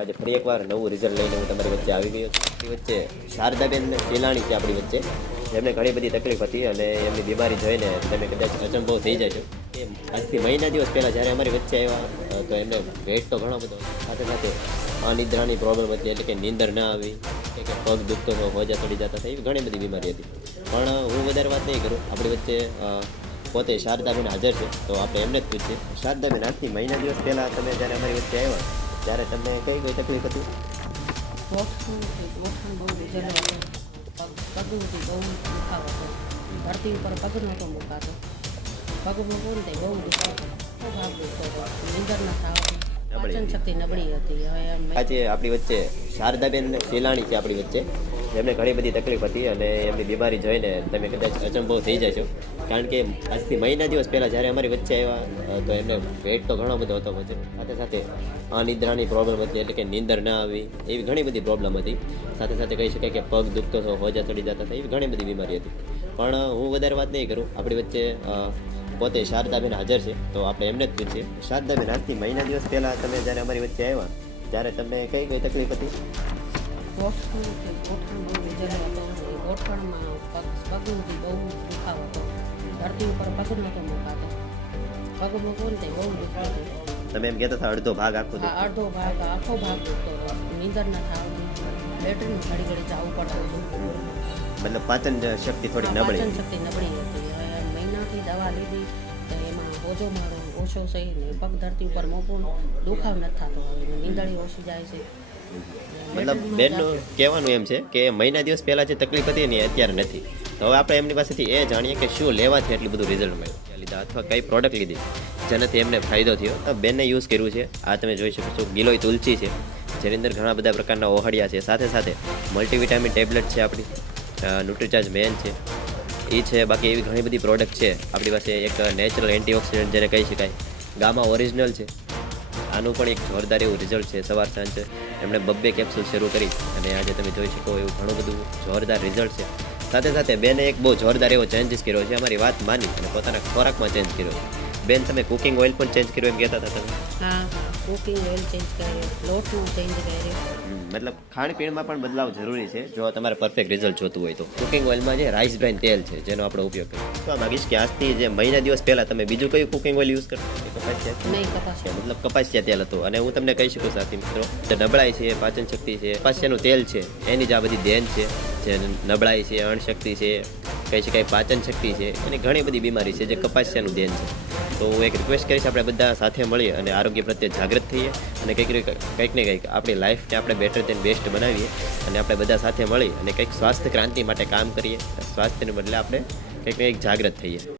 આજે ફરી એકવાર નવું રિઝલ્ટ લઈને હું તમારી વચ્ચે આવી ગયો છું. આપણી વચ્ચે શારદાબેન શેલાણી છે આપણી વચ્ચે, જેમને ઘણી બધી તકલીફ હતી અને એમની બીમારી જોઈને તમે કદાચ અચંભવ થઈ જાય છો કે આજથી મહિના દિવસ પહેલાં જ્યારે અમારી વચ્ચે આવ્યા તો એમને વેટ તો ઘણો બધો, સાથે સાથે અનિદ્રાની પ્રોબ્લેમ હતી, એટલે કે નીંદર ના આવી, કે પગ દુખતો હતો, હોજા ચડી જતા હતા, એવી ઘણી બધી બીમારી હતી. પણ હું વધારે વાત નહીં કરું, આપણી વચ્ચે પોતે શારદાબેન હાજર છે, તો આપણે એમને જ પૂછીએ. શારદાબેન, આજથી મહિના દિવસ પહેલાં તમે જ્યારે અમારી વચ્ચે આવ્યા ત્યારે તમને કઈ કઈ તકલીફ હતી? ગોઠણ બહુ જલવા હતો, પગથી બહુ દુખાવો હતો, ધરતી ઉપર પગ નહોતો મુકાતો, પગ મૂકવો ને બહુ દુખાવો હતો, ભાગ દુખતો હતો, નીંદર ન થવાની, પાચન શક્તિ નબળી હતી. હવે આજે આપણી વચ્ચે શારદાબેન શેલાણી છે આપણી વચ્ચે, જેમને ઘણી બધી તકલીફ હતી અને એમની બીમારી જોઈને તમે કદાચ અચંભવ થઈ જાય છો, કારણ કે આજથી મહિના દિવસ પહેલાં જ્યારે અમારી વચ્ચે આવ્યા તો એમને વેટ તો ઘણો બધો હતો વચ્ચે, સાથે સાથે અનિદ્રાની પ્રોબ્લેમ હતી, એટલે કે નીંદર ના આવી, એવી ઘણી બધી પ્રોબ્લેમ હતી. સાથે સાથે કહી શકાય કે પગ દુખતો હતો, હોજા ચડી જતા હતા, એવી ઘણી બધી બીમારી હતી. પણ હું વધારે વાત નહીં કરું, આપણી વચ્ચે પોતે શારદાબેન હાજર છે, તો આપણે એમને જ પૂછીએ. શારદાબેન, આજથી મહિના દિવસ પહેલાં તમે જ્યારે અમારી વચ્ચે આવ્યા ત્યારે તમને કઈ કઈ તકલીફ હતી? ગોઠણ બહુ જલવા હતો, ગોઠણમાં પગથી બહુ દુખાવો હતો, ધરતી ઉપર પગ નહોતો મુકાતો, પગ મૂકવો ને બહુ દુખતો હતો. તમે એમ કહેતા હતા અડધો ભાગ આખો આખો ભાગ દુખતો હતો, નીંદર ન થવાની, બેટરીનું ઘડી ઘડી જવું પડતું હતું, મતલબ પાચન શક્તિ થોડી નબળી. પાચન શક્તિ નબળી હતી. હવે મહિનાથી દવા લીધી તો એમાં ઓછો મારો ઓછો સહી ને પગ ધરતી ઉપર મૂકવું દુખાવ નથી થતો, હવે નીંદળી ઓછી જાય છે. મતલબ બેનનું કહેવાનું એમ છે કે મહિના દિવસ પહેલાં જે તકલીફ હતી ને અત્યારે નથી. તો હવે આપણે એમની પાસેથી એ જાણીએ કે શું લેવાથી એટલું બધું રિઝલ્ટ મળ્યું લીધા, અથવા કઈ પ્રોડક્ટ લીધી જેનાથી એમને ફાયદો થયો. બેનને યુઝ કર્યું છે, આ તમે જોઈ શકો છો ગિલોય તુલસી છે, જેની અંદર ઘણા બધા પ્રકારના ઓહળિયા છે, સાથે સાથે મલ્ટીવિટામિન ટેબ્લેટ છે, આપણી ન્યુટ્રીચાર્જ મેન છે એ છે. બાકી એવી ઘણી બધી પ્રોડક્ટ છે આપણી પાસે. એક નેચરલ એન્ટીઓક્સિડન્ટ જેને કહી શકાય, ગામા ઓરિજિનલ છે, આનું પણ એક જોરદાર એવું રિઝલ્ટ છે. સવાર સાંજ એમણે 2 કેપ્સ્યુલ શરૂ કરી અને આજે તમે જોઈ શકો એવું ઘણું બધું જોરદાર રિઝલ્ટ છે. સાથે સાથે બેને એક બહુ જોરદાર એવો ચેન્જીસ કર્યો છે, અમારી વાત માની અને પોતાના ખોરાકમાં ચેન્જ કર્યો છે. બેન, તમે કુકિંગ ઓઇલ પણ ચેન્જ કર્યો એમ કહેતા હતા તમે? હા, કુકિંગ ઓઇલ ચેન્જ કર્યો, લોટનું ચેન્જ કર્યો. મતલબ ખાણીપીણીમાં પણ બદલાવ જરૂરી છે જો તમારે પરફેક્ટ રિઝલ્ટ જોતું હોય તો. કુકિંગ ઓઇલમાં જે રાઈસ બ્રાઇન તેલ છે જેનો આપણે ઉપયોગ કરીએ. શું માગીશ કે આજથી જે મહિના દિવસ પહેલાં તમે બીજું કયું કુકિંગ ઓઇલ યુઝ કરતા? નહીં, કપાસિયા. મતલબ કપાસિયા તેલ હતું. અને હું તમને કહી શકું સાથી મિત્રો, જે નબળાઈ છે, પાચન શક્તિ છે, કપાસિયાનું તેલ છે, એની જ આ બધી દેન છે. જે નબળાઈ છે, અણશક્તિ છે, કહી શકાય પાચન શક્તિ છે, એની ઘણી બધી બીમારી છે જે કપાસિયાનું દેન છે. તો હું એક રિક્વેસ્ટ કરીશ, આપણે બધા સાથે મળીએ અને આરોગ્ય પ્રત્યે જાગૃત થઈએ અને કંઈક ને કંઈક આપણી લાઈફને આપણે બેટર દેન બેસ્ટ બનાવીએ અને આપણે બધા સાથે મળી અને કંઈક સ્વાસ્થ્ય ક્રાંતિ માટે કામ કરીએ. સ્વાસ્થ્યને બદલે આપણે કંઈક જાગૃત થઈએ.